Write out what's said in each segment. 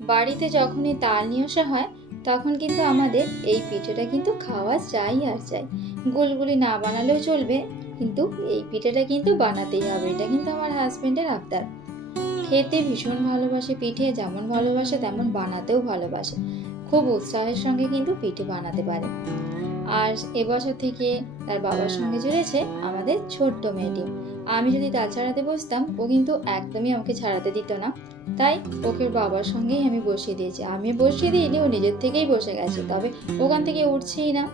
বাড়িতে যখনই তাল নিয়ে আসা হয় তখন কিন্তু আমাদের এই পিঠেটা কিন্তু খাওয়া চাই আর চাই। গুলগুলি না বানালেও চলবে, কিন্তু এই পিঠেটা কিন্তু বানাতেই হবে। এটা কিন্তু আমার হাজবেন্ডের আবদার। খেতে ভীষণ ভালোবাসে পিঠে, যেমন ভালোবাসে তেমন বানাতেও ভালোবাসে। খুব উৎসাহের সঙ্গে কিন্তু পিঠে বানাতে পারে। আর এবছর থেকে তার বাবার সঙ্গে জুড়েছে আমাদের ছোট্ট মেয়েটি। আমি যদি তাল ছাড়াতে বসতাম ও কিন্তু একদমই আমাকে ছাড়াতে দিত না। তাই ওকে ওর বাবার সঙ্গেই আমি বসিয়ে দিয়েছি। আমি বসিয়ে দিইনি, ও নিজের থেকেই বসে গেছে, তবে ওখান থেকে উঠছেই না।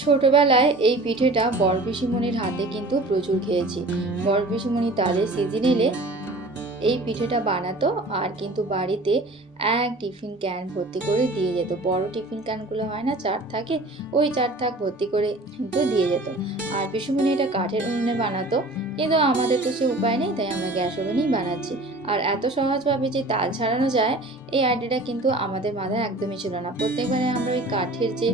ছোটবেলায় এই পিঠেটা বড় পিসিমণির হাতে কিন্তু প্রচুর খেয়েছি। বড় পিসিমণি তাদের সিজন এলে এই পিঠেটা বানাতো, আর কিন্তু বাড়িতে এক টিফিন ক্যান ভর্তি করে দিয়ে যেত। বড় টিফিন ক্যানগুলো হয় না, 4 থাকে, ওই 4 থাক ভর্তি করে কিন্তু দিয়ে যেত। আর পিসুমনি এটা কাঠের উনুনে বানাতো, কিন্তু আমাদের তো সে উপায় নেই, তাই আমরা গ্যাস ওভেনেই বানাচ্ছি। আর এত সহজভাবে যে তাল ছাড়ানো যায় এই আইডিয়াটা কিন্তু আমাদের মাথায় একদমই ছিল না। প্রত্যেকবারে আমরা ওই কাঠের যে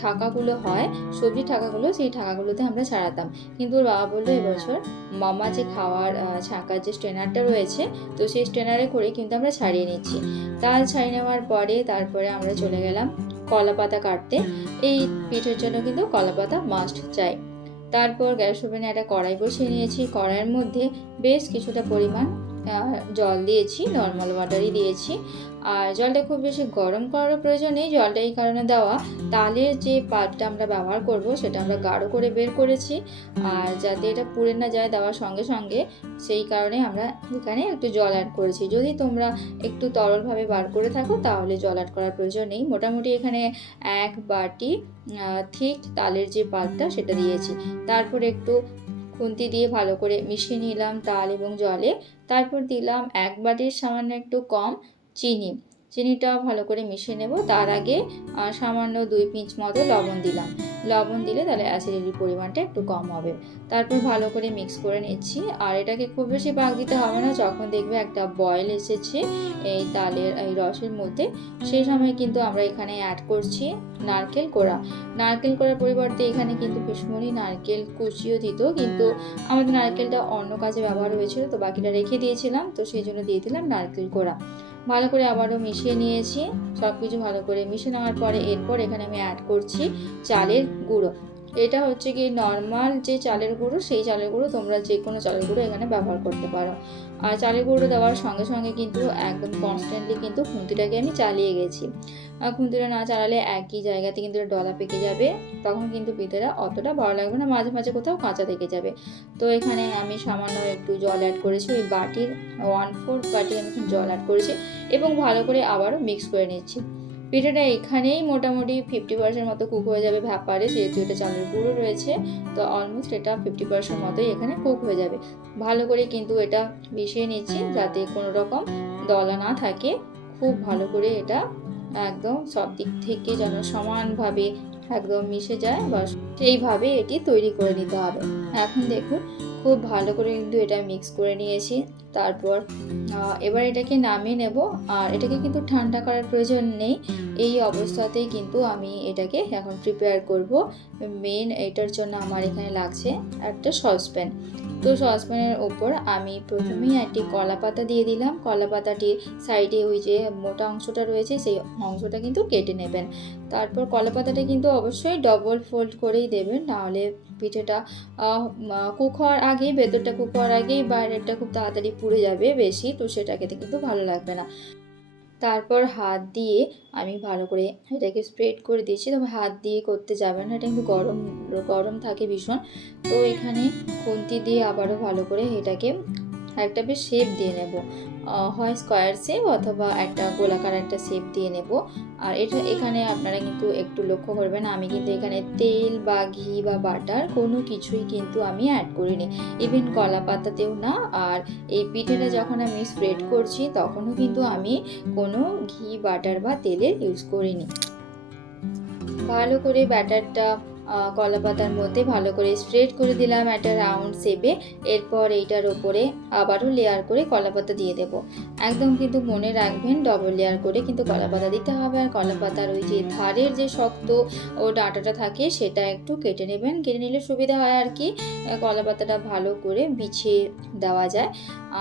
ঠাকাগুলো হয়, সবজি ঠাকাগুলো, সেই ঠাকাগুলোতে আমরা ছাড়াতাম। কিন্তু ওর বাবা বললো এবছর মামা যে খাওয়ার ছাঁকার যে স্ট্রেনারটা রয়েছে, তো সেই স্ট্রেনারে করে কিন্তু আমরা ছাড়িয়ে নিচ্ছি। তাল ছাড়িয়ে নেওয়ার পরে তারপরে আমরা চলে গেলাম কলা পাতা কাটতে। এই পিঠের জন্য কিন্তু কলা পাতা মাস্ট চাই। তারপর গ্যাস ওভেনে একটা কড়াই বসিয়ে নিয়েছি। কড়াইয়ের মধ্যে বেশ কিছুটা পরিমাণ জল দিয়েছি, নর্মাল ওয়াটারই দিয়েছি। আর জলটা খুব বেশি গরম করার প্রয়োজন নেই, জলটা এই কারণে দেওয়া, তালের যে পাল্পটা আমরা ব্যবহার করব সেটা আমরা গাঢ় করে বের করেছি, আর যাতে এটা পুড়ে না যায় দেওয়ার সঙ্গে সঙ্গে, সেই কারণে আমরা এখানে একটু জল অ্যাড করেছি। যদি তোমরা একটু তরলভাবে বার করে থাকো তাহলে জল অ্যাড করার প্রয়োজন নেই। মোটামুটি এখানে 1 বাটি ঠিক তালের যে পাল্পটা সেটা দিয়েছি। তারপর একটু খুন্তি দিয়ে ভালো করে মিশিয়ে নিলাম তাল এবং জলে। তারপর দিলাম 1 বাটির সামান্য একটু কম চিনি। চিনিটা ভালো করে মিশিয়ে নেব। তার আগে সামান্য 2 পিঞ্চ মতো লবণ দিলাম। লবণ দিলে তাহলে অ্যাসিডিটির পরিমাণটা একটু কম হবে। তারপর ভালো করে মিক্স করে নিচ্ছি। আর এটাকে খুব বেশি পাক দিতে হবে না। যখন দেখবে একটা বয়েল এসেছে এই তালের এই রসের মধ্যে, সেই সময় কিন্তু আমরা এখানে অ্যাড করছি নারকেল কোড়া। নারকেল কোড়ার পরিবর্তে এখানে কিন্তু পিসমণি নারকেল কুচিও দিত, কিন্তু আমাদের নারকেলটা অন্য কাজে ব্যবহার হয়েছিল, তো বাকিটা রেখে দিয়েছিলাম, তো সেই জন্য দিয়ে দিলাম নারকেল কোড়া। ভালো করে আবারও মিশিয়ে নিয়েছি। সব কিছু ভালো করে মিশিয়ে নেওয়ার পরে এরপর এখানে আমি অ্যাড করছি চালের গুঁড়ো। এটা হচ্ছে কি নর্মাল যে চালের গুঁড়ো, সেই চালের গুঁড়ো, তোমরা যে কোনো চালের গুঁড়ো এখানে ব্যবহার করতে পারো। আর চালের গুঁড়ো দেওয়ার সঙ্গে সঙ্গে কিন্তু একদম কনস্ট্যান্টলি কিন্তু খুন্তিটাকে আমি চালিয়ে গেছি। খুন্তিটা না চালালে একই জায়গাতে কিন্তু ডলা পেকে যাবে, তখন কিন্তু পিঠেটা অতটা ভালো লাগবে না, মাঝে মাঝে কোথাও কাঁচা থেকে যাবে। তো এখানে আমি সামান্য একটু জল অ্যাড করেছি, ওই বাটির 1/4 বাটি আমি জল অ্যাড করেছি এবং ভালো করে আবারও মিক্স করে নিচ্ছি। পিঠেটা এখানেই মোটামুটি 50% মতো কুক হয়ে যাবে ভাপারে, যেহেতু এটা চালের গুঁড়ো রয়েছে, তো অলমোস্ট এটা 50% মতোই এখানে কুক হয়ে যাবে। ভালো করে কিন্তু এটা মিশিয়ে নিচ্ছি যাতে কোনো রকম দলা না থাকে। খুব ভালো করে এটা একদম সব দিক থেকে যেন সমানভাবে একদম মিশে যায়, বা সেইভাবে এটি তৈরি করে নিতে হবে। এখন দেখুন খুব ভালো করে কিন্তু এটা মিক্স করে নিয়েছি। তারপর এবার এটাকে নামিয়ে নেব। আর এটাকে কিন্তু ঠান্ডা করার প্রয়োজন নেই, এই অবস্থাতেই কিন্তু আমি এটাকে এখন প্রিপেয়ার করব। মেন এটার জন্য আমার এখানে লাগছে একটা সসপ্যান। তো সসপ্যানের ওপর আমি প্রথমেই একটি কলা পাতা দিয়ে দিলাম। কলা পাতাটির সাইডে ওই যে মোটা অংশটা রয়েছে সেই অংশটা কিন্তু কেটে নেবেন। তারপর কলা পাতাটা কিন্তু অবশ্যই ডবল ফোল্ড করেই দেবেন, নাহলে পিঠেটা কুক হওয়ার আগেই, ভেতরটা কুক হওয়ার আগেই বাইরেরটা খুব তাড়াতাড়ি পুড়ে যাবে বেশি, তো সেটা খেতে কিন্তু ভালো লাগবে না। তারপর হাত দিয়ে আমি ভালো করে এটাকে স্প্রেড করে দিয়েছি, তবে হাত দিয়ে করতে যাবেন না, এটা কিন্তু গরম গরম থাকে ভীষণ। তো এখানে খুন্তি দিয়ে আবারও ভালো করে এটাকে একটা বেশ শেপ দিয়ে নেব, হয় স্কোয়ার শেপ অথবা একটা গোলাকার একটা শেপ দিয়ে নেব। আর এটা এখানে আপনারা কিন্তু একটু লক্ষ্য করবেন, আমি কিন্তু এখানে তেল বা ঘি বা বাটার কোনো কিছুই কিন্তু আমি অ্যাড করিনি, ইভেন কলা পাতাতেও না। আর এই পিঠেটা যখন আমি স্প্রেড করছি তখনও কিন্তু আমি কোনো ঘি বাটার বা তেলের ইউজ করিনি। ভালো করে ব্যাটারটা কলা পাতার মধ্যে ভালো করে স্প্রেড করে দিলাম একটা রাউন্ড শেপে। এরপর এইটার ওপরে আবারও লেয়ার করে কলা পাতা দিয়ে দেবো। একদম কিন্তু মনে রাখবেন ডবল লেয়ার করে কিন্তু কলা পাতা দিতে হবে। আর কলা পাতার ওই যে ধারের যে শক্ত ও ডাঁটাটা থাকে সেটা একটু কেটে নেবেন, কেটে নিলে সুবিধা হয় আর কি, কলা পাতাটা ভালো করে বিছিয়ে দেওয়া যায়।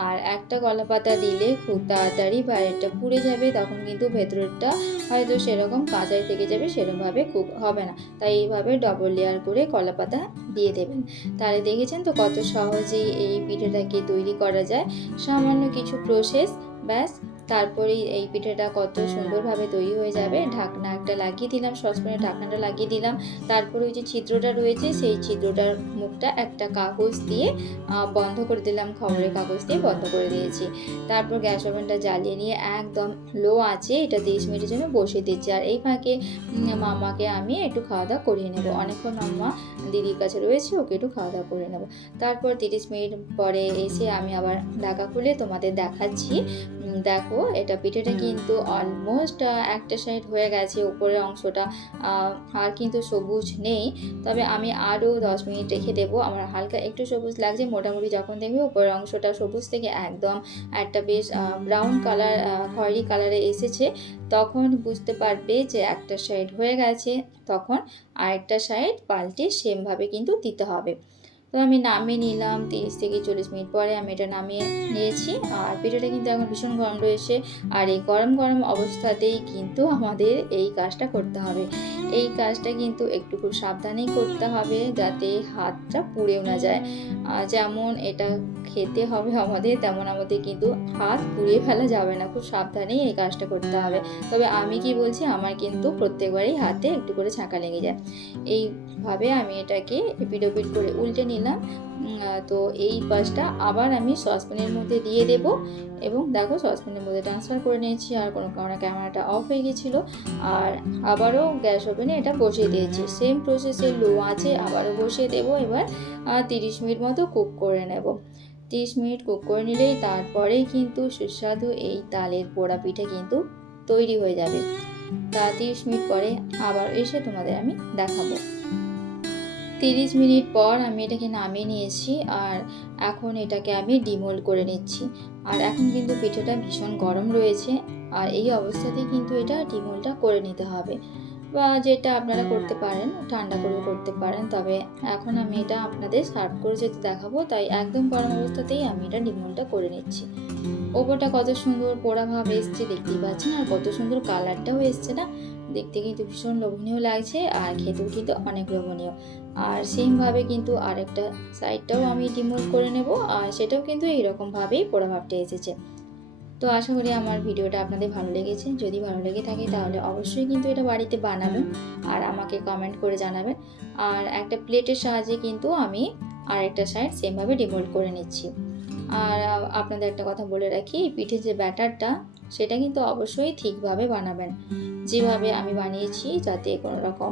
আর একটা কলা পাতা দিলে খুব তাড়াতাড়ি বাইরেটা পুড়ে যাবে, তখন কিন্তু ভেতরেরটা হয়তো সেরকম কাঁচাই থেকে যাবে, সেরকমভাবে কুক হবে না। তাই এইভাবে ডবল লেয়ার করে কলা পাতা দিয়ে দেবেন। তাহলে দেখেছেন তো কত সহজেই এই পিঠেটাকে তৈরি করা যায়। সামান্য কিছু প্রসেস, ব্যাস তারপরেই এই পিঠেটা কত সুন্দরভাবে তৈরি হয়ে যাবে। ঢাকনা একটা লাগিয়ে দিলাম, সসপ্যানের ঢাকনাটা লাগিয়ে দিলাম। তারপরে ওই যে ছিদ্রটা রয়েছে সেই ছিদ্রটার মুখটা একটা কাগজ দিয়ে বন্ধ করে দিলাম, খবরের কাগজ দিয়ে বন্ধ করে দিয়েছি। তারপর গ্যাস ওভেনটা জ্বালিয়ে নিয়ে একদম লো আছে এটা 30 মিনিটের জন্য বসিয়ে দিচ্ছি। আর এই ফাঁকে মামাকে আমি একটু খাওয়া দাওয়া করিয়ে নেবো। অনেকক্ষণ মাম্মা দিদির কাছে রয়েছে, ওকে একটু খাওয়া দাওয়া করে নেবো। তারপর 30 মিনিট পরে এসে আমি আবার ঢাকা খুলে তোমাদের দেখাচ্ছি। দেখো এটা পিঠেটা কিন্তু অলমোস্ট একটা সাইড হয়ে গেছে, উপরের অংশটা আর কিন্তু সবুজ নেই। তবে আমি আরও 10 মিনিট রেখে দেবো। আমার হালকা একটু সবুজ লাগছে, মোটামুটি যখন দেখবে উপরের অংশটা সবুজ থেকে একদম একটা বেশ ব্রাউন কালার, খয়েরি কালারে এসেছে, তখন বুঝতে পারবে যে একটা সাইড হয়ে গেছে। তখন আরেকটা সাইড পাল্টে সেমভাবে কিন্তু দিতে হবে। তো আমি নামিয়ে নিলাম, 30 থেকে 40 মিনিট পরে আমি এটা নামিয়ে নিয়েছি। আর পিঠাটা কিন্তু এখন ভীষণ গরম রয়েছে, আর এই গরম গরম অবস্থাতেই কিন্তু আমাদের এই কাজটা করতে হবে। এই কাজটা কিন্তু একটু খুব সাবধানেই করতে হবে, যাতে হাতটা পুড়েও না যায়। যেমন এটা খেতে হবে আমাদের, তেমন আমাদের কিন্তু হাত পুড়িয়ে ফেলা যাবে না, খুব সাবধানেই এই কাজটা করতে হবে। তবে আমি কি বলছি, আমার কিন্তু প্রত্যেকবারই হাতে একটু করে ছাঁকা লেগে যায়। এইভাবে আমি এটাকে এপিট ওপিট করে উল্টে নিলাম। তো এই পাশটা আবার আমি সসপ্যানের মধ্যে দিয়ে দেব, এবং দেখো সসপ্যানের মধ্যে ট্রান্সফার করে নিয়েছি। আর কোনো কারণে ক্যামেরাটা অফ হয়ে গেছিলো, আর আবারও গ্যাস ওভেনে এটা বসিয়ে দিয়েছি। সেম প্রসেসে লো আছে আবারও বসিয়ে দেবো। এবার 30 মিনিট মতো কুক করে নেব। 30 মিনিট কুক করে নিলেই তারপরেই কিন্তু সুস্বাদু এই তালের পোড়া পিঠে কিন্তু তৈরি হয়ে যাবে। তা 30 মিনিট পরে আবার এসে তোমাদের আমি দেখাবো। 30 মিনিট পর আমি এটাকে নামিয়ে নিয়েছি, আর এখন এটাকে আমি ডিমোল্ড করে নিচ্ছি। আর এখন কিন্তু পিঠেটা ভীষণ গরম রয়েছে, আর এই অবস্থাতেই কিন্তু এটা ডিমোল্ডটা করে নিতে হবে, বা যেটা আপনারা করতে পারেন ঠান্ডা করেও করতে পারেন। তবে এখন আমি এটা আপনাদের সার্ভ করে যেতে দেখাবো, তাই একদম গরম অবস্থাতেই আমি এটা ডিমোল্ডটা করে নিচ্ছি। ওপরটা কত সুন্দর পোড়া ভাব এসছে দেখতেই পাচ্ছেন, আর কত সুন্দর কালারটাও এসছে না, দেখতে কিন্তু ভীষণ লোভনীয় লাগছে, আর খেতেও কিন্তু অনেক লোভনীয়। আর সেমভাবে কিন্তু আরেকটা সাইডটাও আমি ডিমোল্ড করে নেব, আর সেটাও কিন্তু এইরকমভাবেই পোড়া ভাবটা এসেছে। তো আশা করি আমার ভিডিওটা আপনাদের ভালো লেগেছে। যদি ভালো লেগে থাকে তাহলে অবশ্যই কিন্তু এটা বাড়িতে বানাবেন, আর আমাকে কমেন্ট করে জানাবেন। আর একটা প্লেটের সাহায্যে কিন্তু আমি আরেকটা সাইড সেমভাবে ডিমোল্ড করে নিচ্ছি। আর আপনাদের একটা কথা বলে রাখি, পিঠের যে ব্যাটারটা সেটা কিন্তু অবশ্যই ঠিকভাবে বানাবেন, যেভাবে আমি বানিয়েছি, যাতে কোনো রকম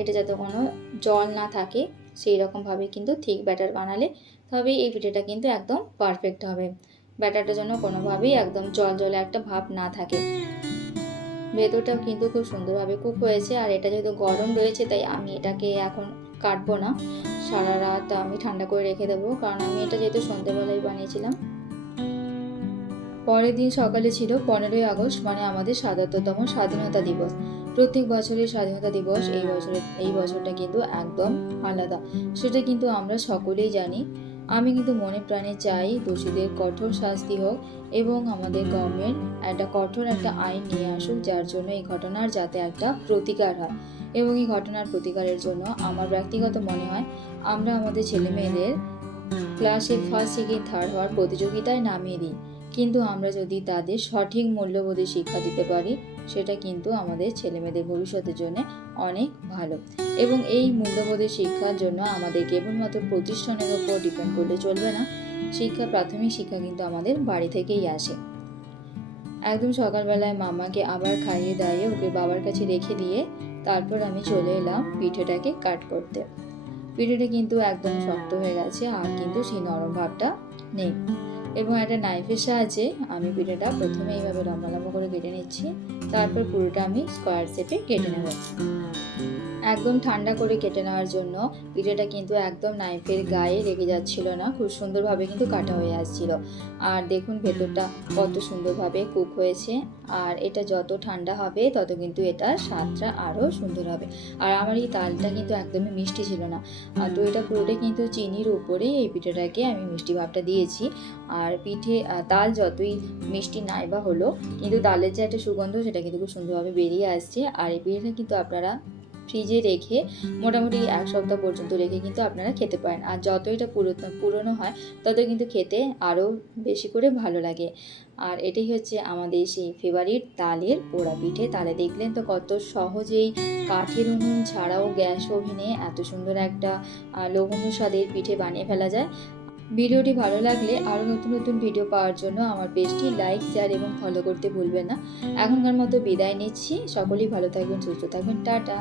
এটা যাতে কোনো জল না থাকে, সেই রকমভাবে কিন্তু ঠিক ব্যাটার বানালে তবেই এই পিঠেটা কিন্তু একদম পারফেক্ট হবে। ব্যাটারটা যেন কোনোভাবেই একদম জল জলে একটা ভাব না থাকে। ভেতরটাও কিন্তু খুব সুন্দরভাবে কুক হয়েছে। আর এটা যেহেতু গরম রয়েছে, তাই আমি এটাকে এখন কাটবো না, সারা রাত আমি ঠান্ডা করে রেখে দেবো, কারণ আমি এটা যেহেতু সন্ধ্যেবেলায় বানিয়েছিলাম। পরের দিন সকালে ছিল 15ই আগস্ট, মানে আমাদের ৭৭তম স্বাধীনতা দিবস। প্রত্যেক বছরের স্বাধীনতা দিবস এই বছরটা কিন্তু একদম আলাদা, সেটা কিন্তু আমরা সকলেই জানি। আমি কিন্তু মনে প্রাণে চাই দোষীদের কঠোর শাস্তি হোক, এবং আমাদের গভর্নমেন্ট একটা কঠোর একটা আইন নিয়ে আসুক, যার জন্য এই ঘটনার যাতে একটা প্রতিকার হয়। এবং এই ঘটনার প্রতিকারের জন্য আমার ব্যক্তিগত মনে হয় আমরা আমাদের ছেলে মেয়েদের ক্লাসে ফার্স্ট, সেকেন্ড, থার্ড হওয়ার প্রতিযোগিতায় নামিয়ে দিই, কিন্তু আমরা যদি তাদের সঠিক মূল্যবোধের শিক্ষা দিতে পারি, সেটা কিন্তু আমাদের ছেলেমেয়েদের ভবিষ্যতের জন্য অনেক ভালো। এবং এই মূল্যবোধের শিক্ষার জন্য আমাদের কেবলমাত্র প্রতিষ্ঠানের ওপর ডিপেন্ড করলে চলবে না, প্রাথমিক শিক্ষা কিন্তু আমাদের বাড়ি থেকেই আসে। একদম সকালবেলায় মামাকে আবার খাইয়ে দাইয়ে ওকে বাবার কাছে রেখে দিয়ে তারপর আমি চলে এলাম পিঠেটাকে কাট করতে। পিঠেটা কিন্তু একদম শক্ত হয়ে গেছে, আর কিন্তু সেই নরম ভাবটা নেই। এবং একটা নাইফের সাহায্যে আমি পিঠেটা প্রথমে এইভাবে লম্বা লম্বা করে কেটে নিচ্ছি, তারপর পুরোটা আমি স্কোয়ার শেপে কেটে নেব। একদম ঠান্ডা করে কেটে নেওয়ার জন্য পিঠেটা কিন্তু একদম নাইফের গায়ে লেগে যাচ্ছিল না, খুব সুন্দরভাবে কিন্তু কাটা হয়ে আসছিল। আর দেখুন ভেতরটা কত সুন্দরভাবে কুক হয়েছে। আর এটা যত ঠান্ডা হবে তত কিন্তু এটার স্বাদটা আরও সুন্দর হবে। আর আমার এই তালটা কিন্তু একদমই মিষ্টি ছিল না, তো এটা পুরোটাই কিন্তু চিনির উপরেই এই পিঠেটাকে আমি মিষ্টি ভাবটা দিয়েছি। আর তাল যতই মিষ্টি নাই বা হলো, কিন্তু তালের যে একটা সুগন্ধ সেটা কিন্তু খুব সুন্দরভাবে বেরিয়ে আসছে। আর এই পিঠেটা কিন্তু আপনারা ফ্রিজে রেখে মোটামুটি 1 সপ্তাহ পর্যন্ত রেখে কিন্তু আপনারা খেতে পারেন। আর যত এটা পুরনো হয় তত কিন্তু খেতে আরও বেশি করে ভালো লাগে। আর এটাই হচ্ছে আমাদের সেই ফেভারিট তালের পোড়া পিঠে। তাহলে দেখলেন তো কত সহজেই কাঠের উনুন ছাড়াও গ্যাস ওভেনে এত সুন্দর একটা লোভনীয় স্বাদের পিঠে বানিয়ে ফেলা যায়। ভিডিওটি ভালো লাগলে আরও নতুন নতুন ভিডিও পাওয়ার জন্য আমার পেজটি লাইক, শেয়ার এবং ফলো করতে ভুলবেন না। এখনকার মতো বিদায় নিচ্ছি। সকলেই ভালো থাকবেন, সুস্থ থাকবেন। টাটা।